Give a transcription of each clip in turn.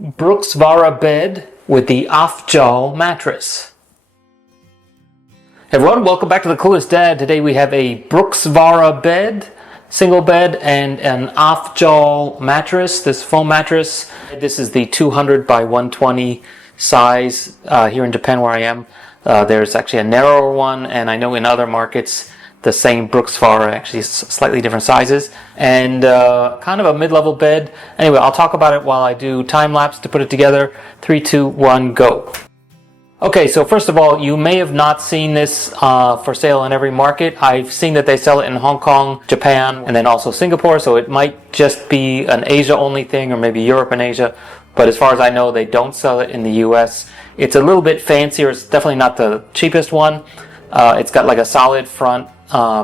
BRUKSVARA bed with the AFJALL mattress. Hey everyone, welcome back to the Clueless Dad. Today we have a BRUKSVARA bed, single bed, and an AFJALL mattress, this foam mattress. This is the 200 by 120 size here in Japan where I am. There's actually a narrower one, and I know in other markets the same BRUKSVARA, actually slightly different sizes, and kind of a mid-level bed. Anyway, I'll talk about it while I do time-lapse to put it together. 3, 2, 1, go. Okay, so first of all, you may have not seen this for sale in every market. I've seen that they sell it in Hong Kong, Japan, and then also Singapore, so it might just be an Asia-only thing, or maybe Europe and Asia. But as far as I know, they don't sell it in the US. It's a little bit fancier. It's definitely not the cheapest one. It's got like a solid front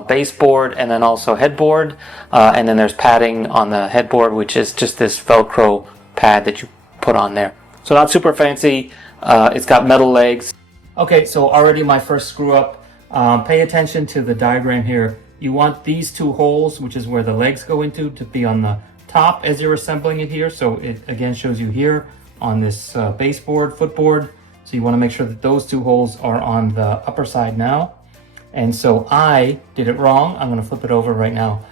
baseboard and then also headboard, and then there's padding on the headboard, which is just this Velcro pad that you put on there. So not super fancy. It's got metal legs. Okay, so already my first screw up. Pay attention to the diagram here. You want these two holes, which is where the legs go into, to be on the top as you're assembling it here. So it again shows you here on this baseboard, footboard. So you want to make sure that those two holes are on the upper side now. And so I did it wrong. I'm going to flip it over right now.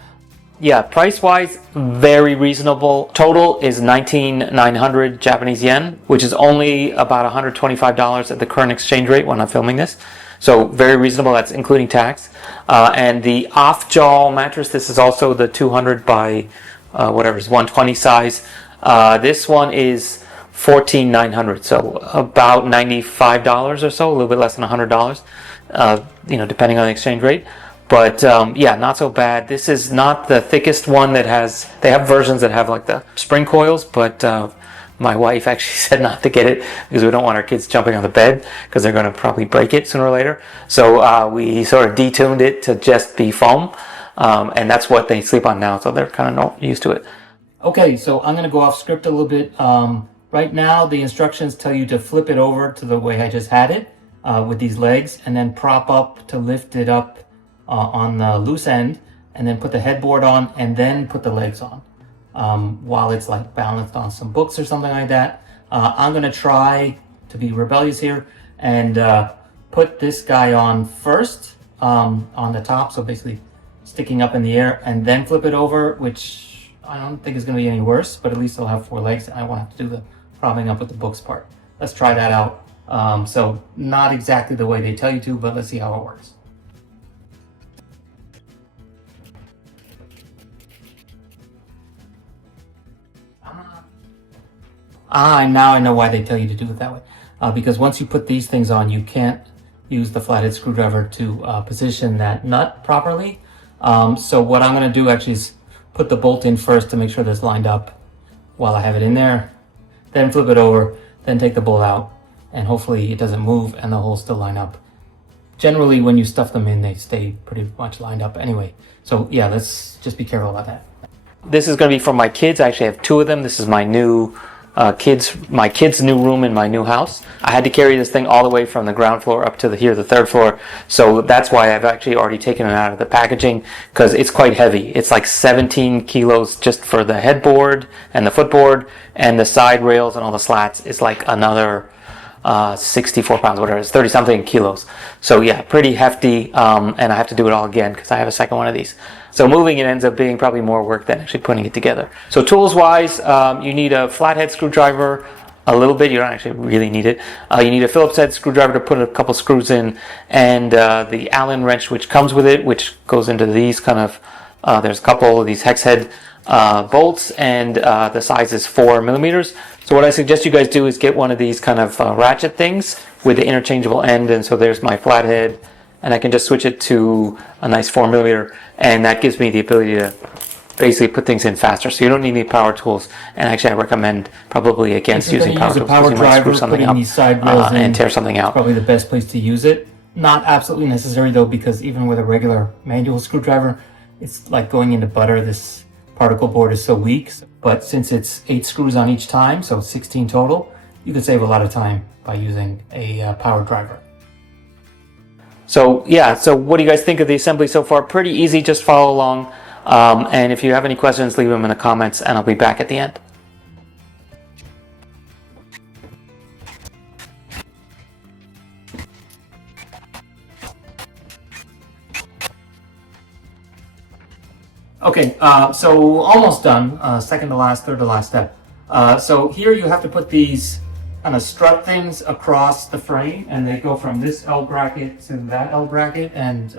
Yeah, price-wise, very reasonable. Total is 19,900 Japanese yen, which is only about $125 at the current exchange rate when I'm filming this. So very reasonable. That's including tax. And the AFJALL mattress, this is also the 200 by whatever is 120 size. This one is 14,900, so about $95 or so, a little bit less than $100. Depending on the exchange rate. But yeah, not so bad. This is not the thickest one that has, they have versions that have like the spring coils, but my wife actually said not to get it because we don't want our kids jumping on the bed because they're going to probably break it sooner or later. So we sort of detuned it to just be foam, and that's what they sleep on now, so they're kind of not used to it. Okay, so I'm going to go off script a little bit. Right now, the instructions tell you to flip it over to the way I just had it. With these legs, and then prop up to lift it up on the loose end, and then put the headboard on, and then put the legs on while it's like balanced on some books or something like that. I'm gonna try to be rebellious here and put this guy on first on the top, so basically sticking up in the air, and then flip it over, which I don't think is gonna be any worse, but at least I'll have 4 legs and I won't have to do the propping up with the books part. Let's try that out. So not exactly the way they tell you to, but let's see how it works. Now I know why they tell you to do it that way. Because once you put these things on, you can't use the flathead screwdriver to position that nut properly. So what I'm going to do actually is put the bolt in first to make sure that's lined up while I have it in there. Then flip it over, then take the bolt out. And hopefully it doesn't move and the holes still line up. Generally, when you stuff them in, they stay pretty much lined up anyway. So yeah, let's just be careful about that. This is going to be for my kids. I actually have 2 of them. This is my new my kids' new room in my new house. I had to carry this thing all the way from the ground floor up to the 3rd floor. So that's why I've actually already taken it out of the packaging, because it's quite heavy. It's like 17 kilos just for the headboard and the footboard, and the side rails and all the slats is like another 64 pounds, whatever, it's 30 something kilos. So yeah, pretty hefty, and I have to do it all again because I have a second one of these. So moving it ends up being probably more work than actually putting it together. So tools wise, you need a flathead screwdriver, a little bit, you don't actually really need it. You need a Phillips head screwdriver to put a couple screws in, and the Allen wrench which comes with it, which goes into these kind of, there's a couple of these hex head bolts, and the size is 4 millimeters. So what I suggest you guys do is get one of these kind of ratchet things with the interchangeable end, and so there's my flathead, and I can just switch it to a nice 4 millimeter, and that gives me the ability to basically put things in faster. So you don't need any power tools, and actually I recommend probably against using power tools, because you might screw something up and tear something out. Probably the best place to use it. Not absolutely necessary though, because even with a regular manual screwdriver, it's like going into butter. This particle board is so weak, but since it's 8 screws on each time, so 16 total, you can save a lot of time by using a power driver. So yeah, so what do you guys think of the assembly so far? Pretty easy, just follow along. And if you have any questions, leave them in the comments, and I'll be back at the end. Okay, so almost done. Second to last, third to last step. So here you have to put these kind of strut things across the frame, and they go from this L bracket to that L bracket, and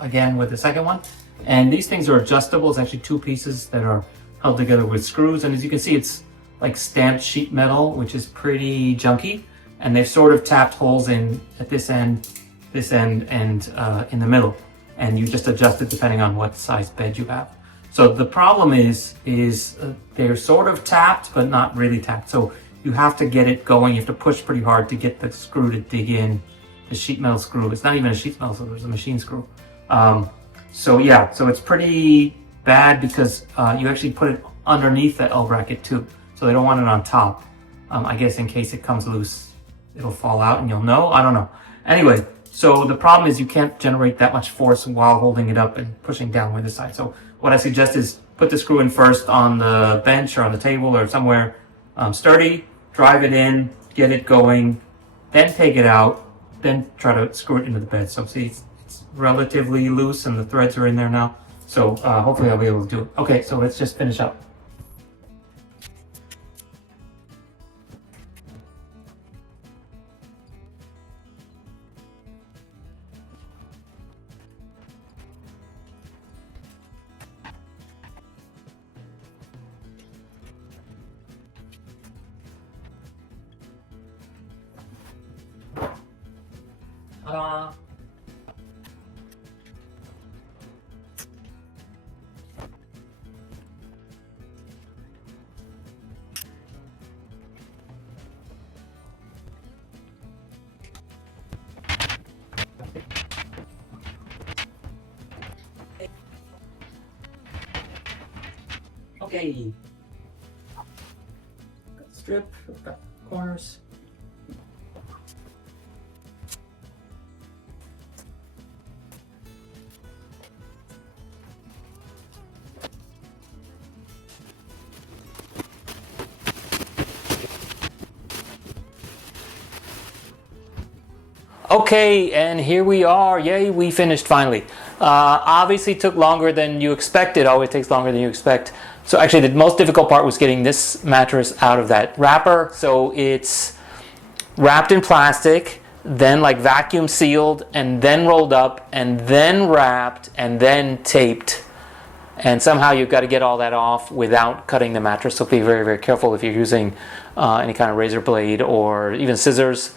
again with the second one. And these things are adjustable. It's actually two pieces that are held together with screws. And as you can see, it's like stamped sheet metal, which is pretty junky. And they've sort of tapped holes in at this end, and in the middle. And you just adjust it depending on what size bed you have. So the problem is they're sort of tapped, but not really tapped. So you have to get it going. You have to push pretty hard to get the screw to dig in, the sheet metal screw. It's not even a sheet metal, so there's a machine screw. So yeah, so it's pretty bad because you actually put it underneath the L bracket too. So they don't want it on top. I guess in case it comes loose, it'll fall out and you'll know. I don't know. Anyway, so the problem is you can't generate that much force while holding it up and pushing down with the side. So what I suggest is put the screw in first on the bench or on the table or somewhere sturdy, drive it in, get it going, then take it out, then try to screw it into the bed. So see, it's relatively loose and the threads are in there now. So hopefully I'll be able to do it. Okay, so let's just finish up. Okay. Got the strip, got the corners. Okay, and here we are. Yay, we finished finally. Obviously took longer than you expected. Always takes longer than you expect. So actually the most difficult part was getting this mattress out of that wrapper. So it's wrapped in plastic, then like vacuum sealed, and then rolled up, and then wrapped, and then taped. And somehow you've got to get all that off without cutting the mattress. So be very, very careful if you're using any kind of razor blade or even scissors.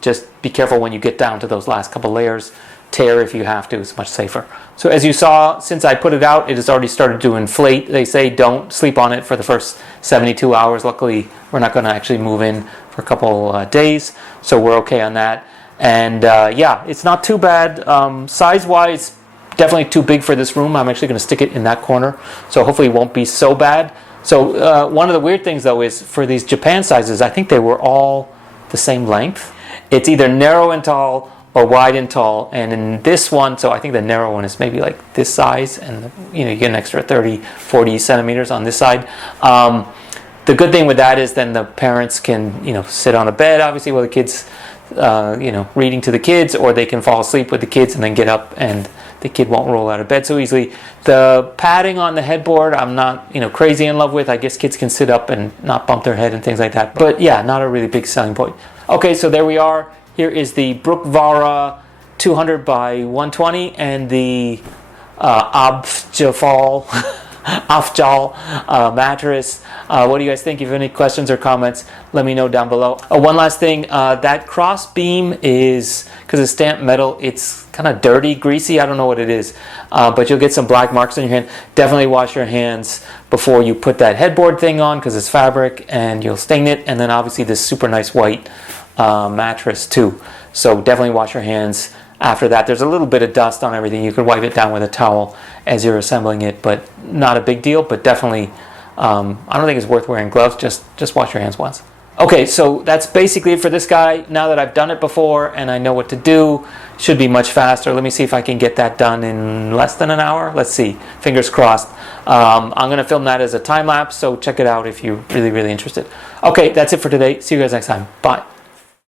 Just be careful when you get down to those last couple layers. Tear if you have to, it's much safer. So as you saw, since I put it out, it has already started to inflate. They say don't sleep on it for the first 72 hours. Luckily, we're not going to actually move in for a couple days, so we're okay on that. And yeah, it's not too bad. Size-wise, definitely too big for this room. I'm actually going to stick it in that corner, so hopefully it won't be so bad. So one of the weird things, though, is for these Japan sizes, I think they were all the same length. It's either narrow and tall or wide and tall, and in this one, so I think the narrow one is maybe like this size, and you get an extra 30-40 centimeters on this side. The good thing with that is then the parents can sit on a bed, obviously, while the kids reading to the kids, or they can fall asleep with the kids and then get up and the kid won't roll out of bed so easily. The padding on the headboard, I'm not crazy in love with. I guess kids can sit up and not bump their head and things like that. But yeah, not a really big selling point. Okay, so there we are. Here is the BRUKSVARA 200 by 120 and the AFJALL AFJALL mattress. What do you guys think? If you have any questions or comments, let me know down below. One last thing, that cross beam is, because it's stamped metal, it's kind of dirty, greasy, I don't know what it is, but you'll get some black marks on your hand. Definitely wash your hands before you put that headboard thing on, because it's fabric and you'll stain it. And then obviously this super nice white mattress too, so definitely wash your hands after that. There's a little bit of dust on everything. You could wipe it down with a towel as you're assembling it, but not a big deal. But definitely I don't think it's worth wearing gloves. Just wash your hands once. Okay, so that's basically it for this guy. Now that I've done it before and I know what to do, should be much faster. Let me see if I can get that done in less than an hour. Let's see, fingers crossed. I'm gonna film that as a time lapse, so check it out if you're really interested. Okay, that's it for today. See you guys next time. Bye.